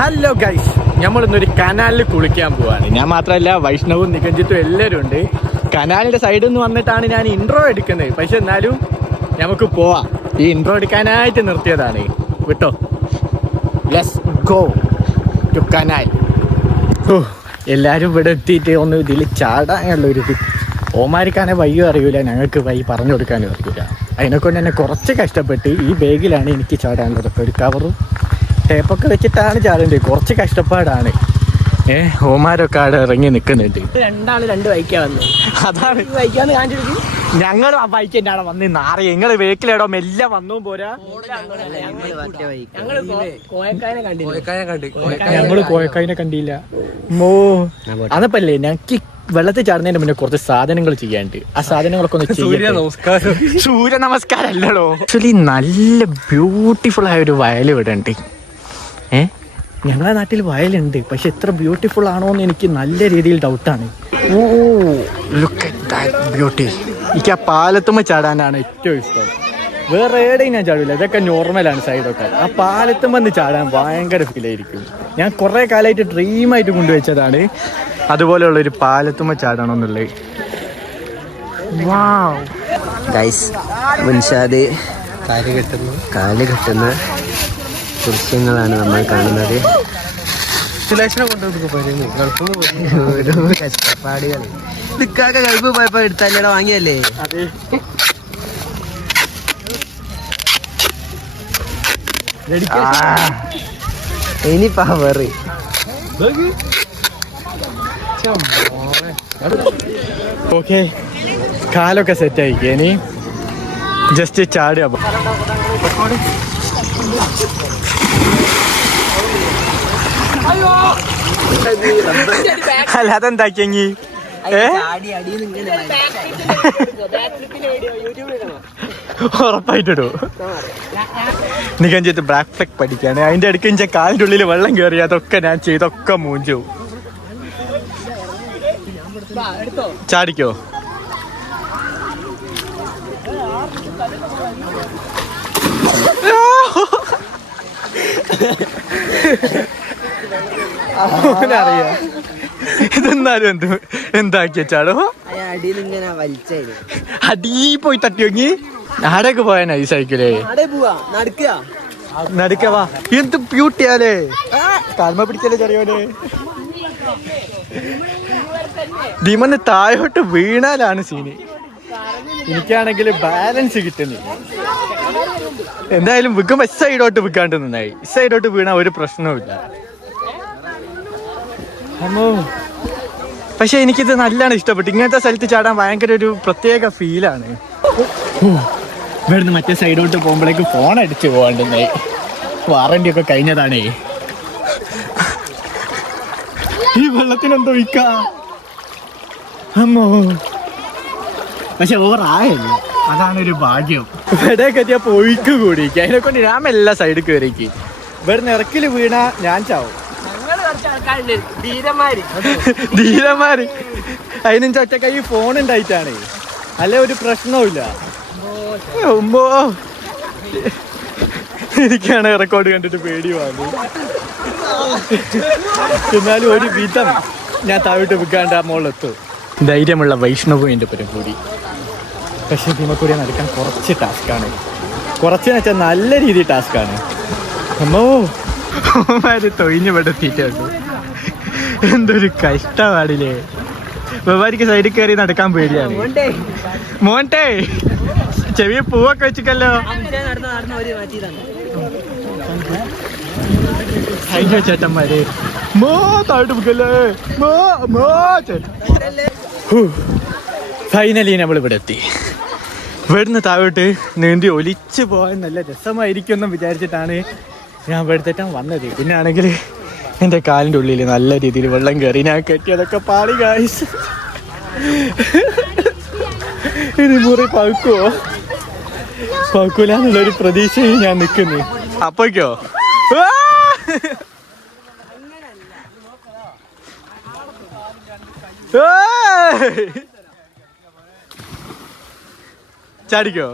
Hello guys, നമ്മളിന്നൊരു കനാലിൽ കുളിക്കാൻ പോവാണ്. ഞാൻ മാത്രമല്ല, വൈഷ്ണവും നികഞ്ചിത്തും എല്ലാവരും ഉണ്ട്. കനാലിന്റെ സൈഡിൽ നിന്ന് വന്നിട്ടാണ് ഞാൻ ഇൻട്രോ എടുക്കുന്നത്. പക്ഷെ എന്നാലും നമുക്ക് പോവാം. ഈ ഇൻട്രോ എടുക്കാനായിട്ട് നിർത്തിയതാണ്. വിട്ടോ, ലെറ്റ്സ് ഗോ ടു കനാൽ. എല്ലാവരും ഇവിടെ എത്തിയിട്ട് ഒന്ന് ഇതിൽ ചാടാനുള്ളൊരു ഓമാരിക്കാനെ വയ്യോ അറിയില്ല, ഞങ്ങൾക്ക് വഴി പറഞ്ഞു കൊടുക്കാനും അറിയില്ല. അതിനെക്കൊണ്ട് തന്നെ കുറച്ച് കഷ്ടപ്പെട്ട് ഈ ബാഗിലാണ് എനിക്ക് ചാടാനുള്ളതൊക്കെ. ഒരു കവറും ടേപ്പൊക്കെ വെച്ചിട്ടാണ് ചാടേണ്ടത്. കുറച്ച് കഷ്ടപ്പാടാണ്. ഓമാരൊക്കെ അവിടെ ഇറങ്ങി നിൽക്കുന്നുണ്ട്. രണ്ടാള് രണ്ട് ബൈക്കാ വന്നു. അതാണ് ബൈക്കാന്ന് കാണിച്ചു. ഞങ്ങൾ ആ ബൈക്ക് എൻ്റെ അവിടെ വന്ന് നാറി. ഞങ്ങൾ വെഹിക്കിലേടോ മെല്ലെ വന്നും പോരാ. ഞങ്ങള് കോയക്കായനെ കണ്ടില്ല. അതപ്പല്ലേ ഞങ്ങൾക്ക് വെള്ളത്തിൽ ചാടുന്നതിന് മുന്നേ കുറച്ച് സാധനങ്ങൾ ചെയ്യാണ്ട്. ആ സാധനങ്ങളൊക്കെ ഒന്ന് സൂര്യ നമസ്കാരം അല്ലടോ. ആക്ച്വലി നല്ല ബ്യൂട്ടിഫുൾ ആയ ഒരു വയൽ ഇവിടെ ഉണ്ട്. ഞങ്ങളുടെ നാട്ടിൽ വയലുണ്ട്, പക്ഷെ എത്ര ബ്യൂട്ടിഫുൾ ആണോ എന്ന് എനിക്ക് നല്ല രീതിയിൽ ഡൗട്ടാണ്. ഓ ലുക്ക് അറ്റ് ദാറ്റ് ബ്യൂട്ടി. എനിക്ക് ആ പാലത്തുമ്മ ചാടാനാണ് ഏറ്റവും ഇഷ്ടം. വേറെ എവിടെയും ഞാൻ ചാടില്ല, ഇതൊക്കെ നോർമലാണ് സൈഡൊക്കെ. ആ പാലത്തുമ്പന്ന് ചാടാൻ ഭയങ്കര ഫീലായിരിക്കും. ഞാൻ കുറേ കാലമായിട്ട് ഡ്രീമായിട്ട് കൊണ്ടുവച്ചതാണ് അതുപോലെയുള്ളൊരു പാലത്തുമ്മ ചാടണമെന്നുള്ളത്. വാവ് ഗൈസ്, മുൻഷാദ് കാല് കെട്ടുന്ന ദൃശ്യങ്ങളാണ് നമ്മൾ കാണുന്നത്. ഓരോ കഷ്ടപ്പാടുകൾ. നിക്കാക്ക ഗൾഫ് പോയപ്പോ എടുത്തല്ലേ വാങ്ങിയല്ലേ? ഇനി പവർ. ഓക്കെ, കാലൊക്കെ സെറ്റായി. ഇനി ജസ്റ്റ് ചാടുക. അല്ല അതെന്താക്കിയെങ്കി ഉറപ്പായിട്ടോ. നികഞ്ചിത്ത് ബ്ലാക്ക് ഫ്ലഗ് പഠിക്കാണ്. അതിന്റെ അടുക്ക് ഇഞ്ച കാലിന്റെ ഉള്ളിൽ വെള്ളം കയറി. അതൊക്കെ ഞാൻ ചെയ്തൊക്കെ മൂഞ്ചു. ചാടിക്കോ? അറിയാം. ഇതെന്നാലും എന്താക്കിയ ചാടോ? അടീ പോയി തട്ടി നോക്കി. ആടേക്ക് പോയാനാ ഈ സൈക്കിളേ? നടക്കവാ. എന്ത് ബ്യൂട്ടിയാലേ. കാൽമ പിടിക്കല്ലേ ചെറിയോനെ. ധീമന്ന് താഴോട്ട് വീണാലാണ് സീന്. എനിക്കാണെങ്കിൽ ബാലൻസ് കിട്ടുന്നില്ല. എന്തായാലും വിൽക്കുമ്പോ സൈഡോട്ട് വിൽക്കാണ്ട് നന്നായി. സൈഡോട്ട് വീണാ ഒരു പ്രശ്നവുമില്ല. അമ്മോ, പക്ഷെ എനിക്കിത് നല്ലോണം ഇഷ്ടപ്പെട്ടു. ഇങ്ങനത്തെ സ്ഥലത്ത് ചാടാൻ ഭയങ്കര ഒരു പ്രത്യേക ഫീലാണ്. ഇവിടുന്ന് മറ്റേ സൈഡോട്ട് പോകുമ്പോഴേക്ക് ഫോൺ അടിച്ച് പോകാണ്ടെന്നായി. വാറണ്ടി ഒക്കെ കഴിഞ്ഞതാണേ. ഈ വെള്ളത്തിനെന്തോ ഒഴിക്കാ. അമ്മോ, പക്ഷെ ഓവർ ആയല്ലോ, അതാണൊരു ഭാഗ്യം. ഇവിടേക്ക് എത്തിയാ പൊഴിക്ക് കൂടി. അതിനെക്കൊണ്ട് ഞാൻ എല്ലാ സൈഡിൽ കയറിക്ക്. ഇവിടുന്ന് ഇറക്കില് വീണാ ഞാൻ ചാവും. ധീരന്മാര് അതിനും ഒറ്റ കൈ ഫോൺ ഉണ്ടായിട്ടാണ്. അല്ലെ ഒരു പ്രശ്നവുമില്ല. എനിക്കാണ് റെക്കോർഡ് കണ്ടിട്ട് പേടി വന്നു. എന്നാലും ഒരു വിധം ഞാൻ താഴോട്ട് വിൽക്കാണ്ട് ആ മോളെത്തും. ധൈര്യമുള്ള വൈഷ്ണവും എൻ്റെ പുരം കൂടി. പക്ഷെ ഇതിനെക്കൂടി നടക്കാൻ കുറച്ച് ടാസ്ക്കാണ്. കുറച്ചെന്ന് വെച്ചാൽ നല്ല രീതിയിൽ ടാസ്ക്കാണ്. അമ്മോ, തൊഴിഞ്ഞു പെടുത്തിയിട്ടുണ്ട്. എന്തൊരു കഷ്ടപാടില്ലേ. വെവ്വാരിക്ക് സൈഡിൽ കയറി നടക്കാൻ പേടിയാണ്. മോണ്ടെ ചെവിയ പൂവൊക്കെ വെച്ചിട്ടല്ലോ. ചേട്ടന്മാര് മോ താഴോട്ട് പോകല്ലേ. ഫൈനലി നമ്മൾ ഇവിടെ എത്തി. ഇവിടുന്ന് താഴോട്ട് നീന്തി ഒലിച്ചു പോകാൻ നല്ല രസമായിരിക്കും എന്ന് വിചാരിച്ചിട്ടാണ് ഞാൻ ഇവിടുത്തേട്ടാ വന്നത്. പിന്നെ ആണെങ്കിൽ എൻ്റെ കാലിൻ്റെ ഉള്ളിൽ നല്ല രീതിയിൽ വെള്ളം കയറി. ഞാൻ കെട്ടിയതൊക്കെ പാളി ഗായ്സ്. ഇനി മുറി പൗക്കൂലെന്നുള്ളൊരു പ്രതീക്ഷയിൽ ഞാൻ നിൽക്കുന്നു. അപ്പോഴേക്കോ ചാടിക്കോ?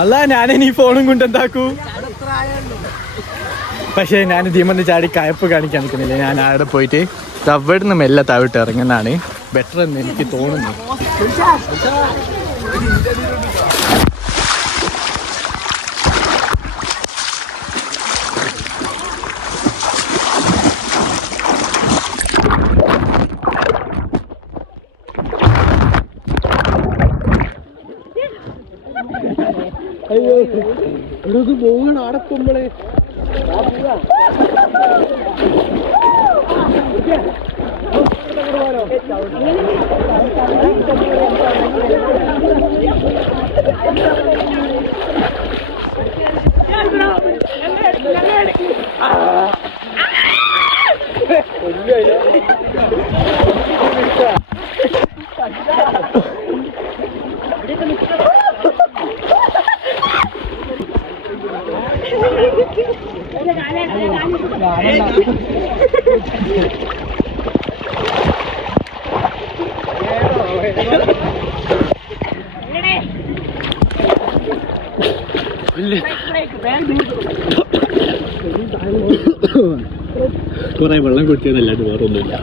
അല്ല ഞാനിനി ഫോണും കൊണ്ട് എന്താക്കൂ. പക്ഷേ ഞാൻ ഇതിമെന്ന് ചാടി കയപ്പ് കാണിക്കാൻ നിൽക്കുന്നില്ല. ഞാൻ അവിടെ പോയിട്ട് അവിടെ നിന്ന് മെല്ലെ താവിട്ട് ഇറങ്ങുന്നതാണ് ബെറ്റർ എന്ന് എനിക്ക് തോന്നുന്നു. അയ്യോ ഇവിടെ പോകണം അടക്കുമ്പോളേ. കുറെ വെള്ളം കുടിച്ചതല്ലാണ്ട് വേറൊന്നുമില്ല.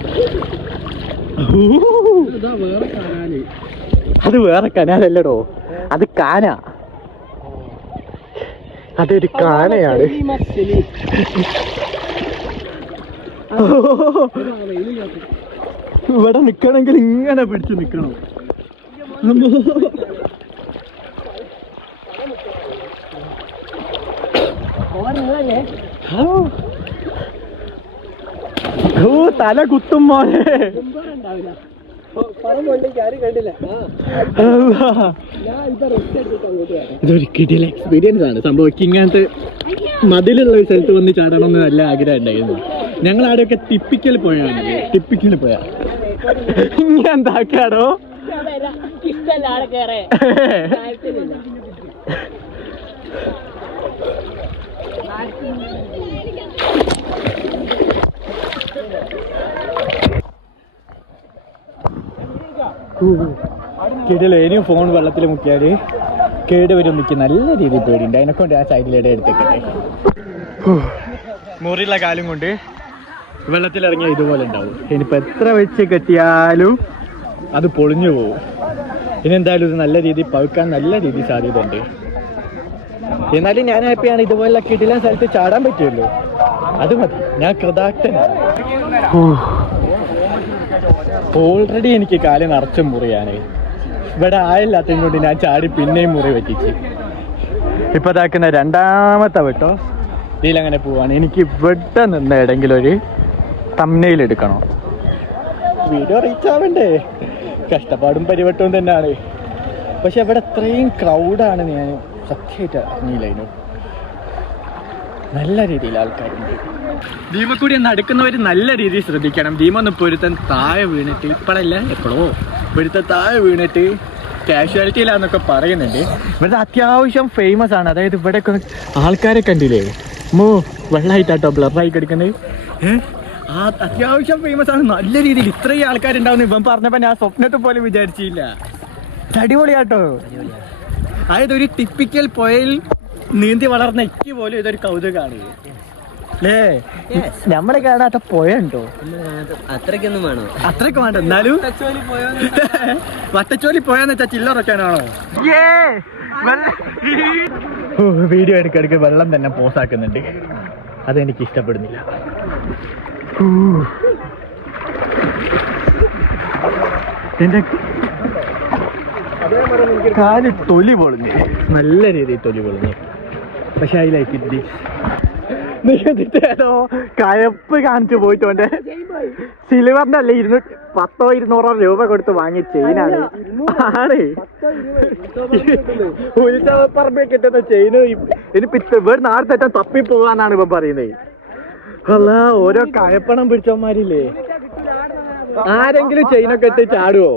അത് വേറെ കനാലല്ലടോ, അത് കാന. അതൊരു കാനയാണ്. ഇവിടെ നിക്കണമെങ്കിൽ ഇങ്ങനെ പിടിച്ച് നിക്കണം. തല കുത്തും മോനെ. ഇതൊരു കിടിലൻ എക്സ്പീരിയൻസ് ആണ് സംഭവം. ഇങ്ങനത്തെ മതിലുള്ള ഒരു സ്ഥലത്ത് വന്ന് ചാടണം എന്ന് നല്ല ആഗ്രഹം ഉണ്ടായിരുന്നു. ഞങ്ങൾ ആടെയൊക്കെ ടിപ്പിക്കൽ പോയാണ്. ടിപ്പിക്കൽ പോയാ ഇങ്ങനെ എന്താക്കാടോ. കിടില. ഇനിയും ഫോൺ വെള്ളത്തിൽ മുക്കിയാൽ കേട് വരും. എനിക്ക് നല്ല രീതിയിൽ പേടിയുണ്ട്. അതിനെക്കൊണ്ട് ആ സൈഡിലിടെ എടുത്തേക്കട്ടെ. മുറിയുള്ള കാലും കൊണ്ട് വെള്ളത്തിലിറങ്ങിയാൽ ഇതുപോലെ ഉണ്ടാവും. ഇനിയിപ്പോൾ എത്ര വെച്ച് കെട്ടിയാലും അത് പൊളിഞ്ഞു പോകും. ഇനി എന്തായാലും ഇത് നല്ല രീതിയിൽ പഴുക്കാൻ നല്ല രീതിയിൽ സാധ്യത ഉണ്ട്. എന്നാലും ഞാൻ ഹാപ്പിയാണ്. ഇതുപോലുള്ള കിടിലൻ സ്ഥലത്ത് ചാടാൻ പറ്റുമല്ലോ, അത് മതി. ഞാൻ കൃതാർത്ഥനാണ്. ഓൾറെഡി എനിക്ക് കാല് നിറച്ചും മുറിയാണ്. ഇവിടെ ആയില്ലാത്തതും കൊണ്ട് ഞാൻ ചാടി പിന്നെയും മുറി പറ്റിച്ച്. ഇപ്പൊ ഇതാക്കുന്ന രണ്ടാമത്തെ വട്ടോ ഇതിലങ്ങനെ പോവാണ്. എനിക്ക് ഇവിടെ നിന്ന് എവിടെയെങ്കിലും ഒരു തംബ്നെയിൽ എടുക്കണോ, വീഡിയോ റീച്ച് ആവണ്ടേ. കഷ്ടപ്പാടും പരിവട്ടവും തന്നെയാണ്. പക്ഷെ ഇവിടെ ഇത്രയും ക്രൗഡാണ് ഞാൻ സത്യമായിട്ട് അറിഞ്ഞില്ലായിരുന്നു. നല്ല രീതിയിൽ ആൾക്കാരുണ്ട്. ദീപക്കൂടി നടക്കുന്നവർ നല്ല രീതിയിൽ ശ്രദ്ധിക്കണം. ദീപൊന്ന് പൊരുത്തൻ താഴെ വീണിട്ട്, ഇപ്പോഴല്ല എപ്പോഴോ പൊരുത്തൻ താഴെ വീണിട്ട് കാഷ്വാലിറ്റിയിലാന്നൊക്കെ പറയുന്നുണ്ട്. ഇവിടുത്തെ അത്യാവശ്യം ഫേമസ് ആണ്. അതായത് ഇവിടെയൊക്കെ ആൾക്കാരെ കണ്ടില്ലേ, വെള്ളമായിട്ടാട്ടോ ബ്ലറായി കിടക്കുന്നത്. ആ അത്യാവശ്യം ഫേമസ് ആണ് നല്ല രീതിയിൽ. ഇത്രയും ആൾക്കാരുണ്ടാവുന്ന ഇവൻ പറഞ്ഞപ്പോൾ ഞാൻ സ്വപ്നത്തിൽ പോലും വിചാരിച്ചില്ല. അടിപൊളിയാട്ടോ. അതായത് ഒരു ടിപ്പിക്കൽ പുഴയിൽ നീന്തി വളർന്ന എക്ക് പോലും ഇതൊരു കൗതുകമാണ് അല്ലേ. നമ്മളെ കാണാത്ത പുഴ ഉണ്ടോ? അത്രയ്ക്കൊന്നും വേണോ? അത്രയ്ക്ക് വേണ്ട. എന്നാലും വട്ടച്ചോലി പോയാന്ന് വെച്ചാൽ ചില്ലറക്കാനാണോ? വീഡിയോ എടുക്കെടുക്ക് വെള്ളം തന്നെ പോസാക്കുന്നുണ്ട്. അതെനിക്ക് ഇഷ്ടപ്പെടുന്നില്ല. എന്റെ കാല് തൊലി പൊളിഞ്ഞു, നല്ല രീതിയിൽ തൊലി പൊളിഞ്ഞു. പക്ഷെ ഐ ലൈക്ക് ഇറ്റ് ദിസ്. ഏതോ കയപ്പ് കാണിച്ചു പോയിട്ടോന്റെ സിൽവറിന്റെ അല്ലേ 100-200 രൂപ കൊടുത്ത് വാങ്ങിയ ചെയിനാണ്. ആണ് ഉത്സവപ്പറമ്പിൽ കിട്ടുന്ന ചെയിന്. ഇനി ഇവിടെ നാളെ തെറ്റാൻ തപ്പി പോവാന്നാണ് ഇവൻ പറയുന്നത്. അല്ല, ഓരോ കയപ്പണം പിടിച്ചവന്മാരില്ലേ. ആരെങ്കിലും ചെയിനൊക്കെ ഇട്ട് ചാടുവോ?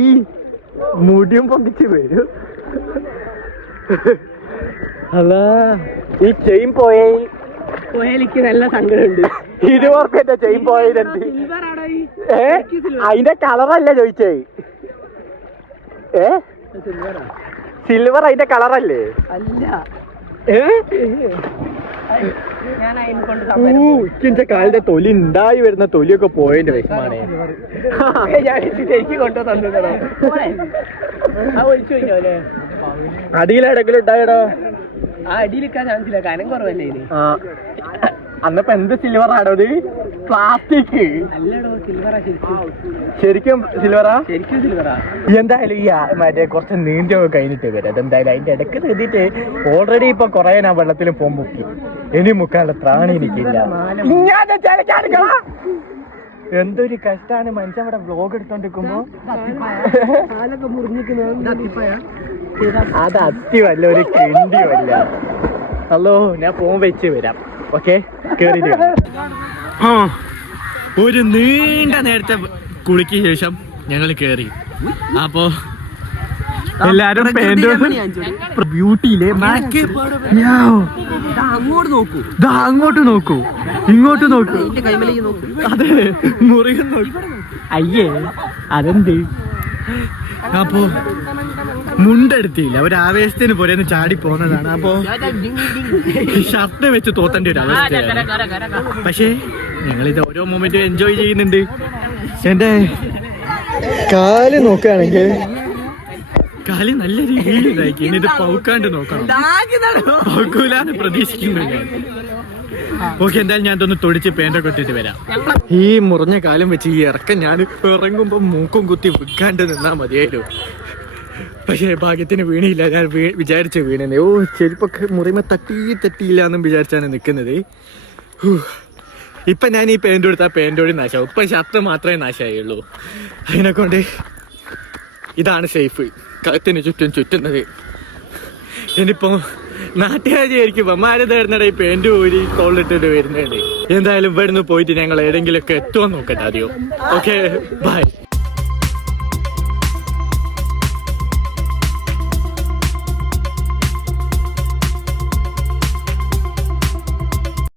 ഈ മുടിയും പൊന്തിച്ച് വരും. അല്ല, ഈ ചെയിൻ പോയാലിക്ക് നല്ല സങ്കടമുണ്ട്. 20 റുപ്യന്റെ ചെയിൻ പോയതെന്ത്? അതിന്റെ കളറല്ല ചോദിച്ചേ. സിൽവർ അതിന്റെ കളറല്ലേ? അല്ല, ഞാൻ അതിനെ കൊണ്ട് ഇന്റെ കാലിന്റെ തൊലി ഉണ്ടായി വരുന്ന തൊലിയൊക്കെ പോയതിന്റെ വിഷമാണ്. ശരിക്കും കൊണ്ടു തന്നിട്ടോ ഒഴിച്ചു കഴിഞ്ഞോല്ലേ? അടിയിലെവിടെങ്കിലും ഉണ്ടായടോ? ആ അടിയിലിക്കാൻ ചാൻസ് ഇല്ല, കനം കുറവല്ലേ ഇതിന്. അന്നപ്പോ എന്ത് സിൽവർ ആണോ ഇത്? പ്ലാസ്റ്റിക് അല്ലടോ, സിൽവറാ ശരിക്കും. ശരിക്കും സിൽവറാ? ശരിക്കും സിൽവറാ. എന്തായാലും ഈ മറ്റേ കുറച്ച് നീണ്ടൊക്കെ കഴിഞ്ഞിട്ട് വരും. അതെന്തായാലും അതിന്റെ ഇടയ്ക്ക് എഴുതിയിട്ട് ഓൾറെഡി ഇപ്പൊ കൊറേ ഞാൻ വെള്ളത്തിൽ പോകാൻ മുക്കി. ഇനി മുക്കാനുള്ള ത്രാണി എനിക്കില്ല. എന്തൊരു കഷ്ടാണ് മനുഷ്യൻ ഇവിടെ വ്ലോഗ് എടുത്തോണ്ടിരിക്കുമ്പോ. അത് അത്തിവല്ല, ഒരു കിണ്ടിയല്ല. ഹലോ, ഞാൻ ഫോൺ വെച്ച് വരാം. ഓക്കെ, കേറി. ഒരു നീണ്ട നേരത്തെ കുളിക്ക് ശേഷം ഞങ്ങൾ കേറി. അപ്പോ എല്ലാരും ബ്യൂട്ടിയിലെ അങ്ങോട്ട് നോക്കൂ, അങ്ങോട്ട് നോക്കൂ, ഇങ്ങോട്ട് നോക്കൂ. അതെ, മുറികൾ നോക്കൂ. അയ്യേ, അതെന്ത്? അപ്പോ മുണ്ടെടുത്തില്ല, ഒരു ആവേശത്തിന് പോലെ ചാടി പോന്നതാണ്. അപ്പോ ഷർട്ട് വെച്ച് തോത്തേണ്ട ഒരു അവസ്ഥയാണ്. പക്ഷേ ഞങ്ങളിത് ഓരോ മൊമെന്റും എൻജോയ് ചെയ്യുന്നുണ്ട്. എന്റെ കാല് നോക്കുകയാണെങ്കിൽ കാല് നല്ല രീതിയിൽ ഇതാക്കി. എന്നിട്ട് പൗക്കാണ്ട് നോക്കണം. പൗക്കൂലാന്ന് പ്രതീക്ഷിക്കുന്നു ഞാൻ. ഓക്കെ, എന്തായാലും ഞാൻ ഇതൊന്ന് തൊടിച്ച് പേന്റൊക്കെ ഇട്ടിട്ട് വരാം. ഈ മുറിഞ്ഞ കാലം വെച്ച് ഈ ഇറക്കം ഞാൻ ഇറങ്ങുമ്പോ മൂക്കും കുത്തി വിൽക്കാണ്ട് നിന്നാ മതിയായിരുന്നു. പക്ഷേ ഭാഗ്യത്തിന് വീണില്ല. ഞാൻ വിചാരിച്ചു വീണേ. ഓ, ചെരുപ്പൊക്കെ മുറിമ തട്ടിയില്ല എന്നും വിചാരിച്ചാണ് നിൽക്കുന്നത്. ഇപ്പൊ ഞാൻ ഈ പെയിന്റ് കൊടുത്താൽ പെയിന്റോടി നാശമാവും. ഇപ്പൊ ഷർട്ട് മാത്രമേ നാശമായുള്ളൂ. അതിനെക്കൊണ്ട് ഇതാണ് സേഫ്, കഴുത്തിന് ചുറ്റും ചുറ്റുന്നത്. ഇനിയിപ്പോ നാട്ടുകാരിയായിരിക്കും അമ്മാര് തരുന്നട ഈ പെയിന്റ് ഊരി തോളിട്ടിട്ട് വരുന്നുണ്ട്. എന്തായാലും ഇവിടുന്ന് പോയിട്ട് ഞങ്ങൾ ഏതെങ്കിലുമൊക്കെ എത്തുവാൻ നോക്കട്ടെ ആദ്യം. Okay, by.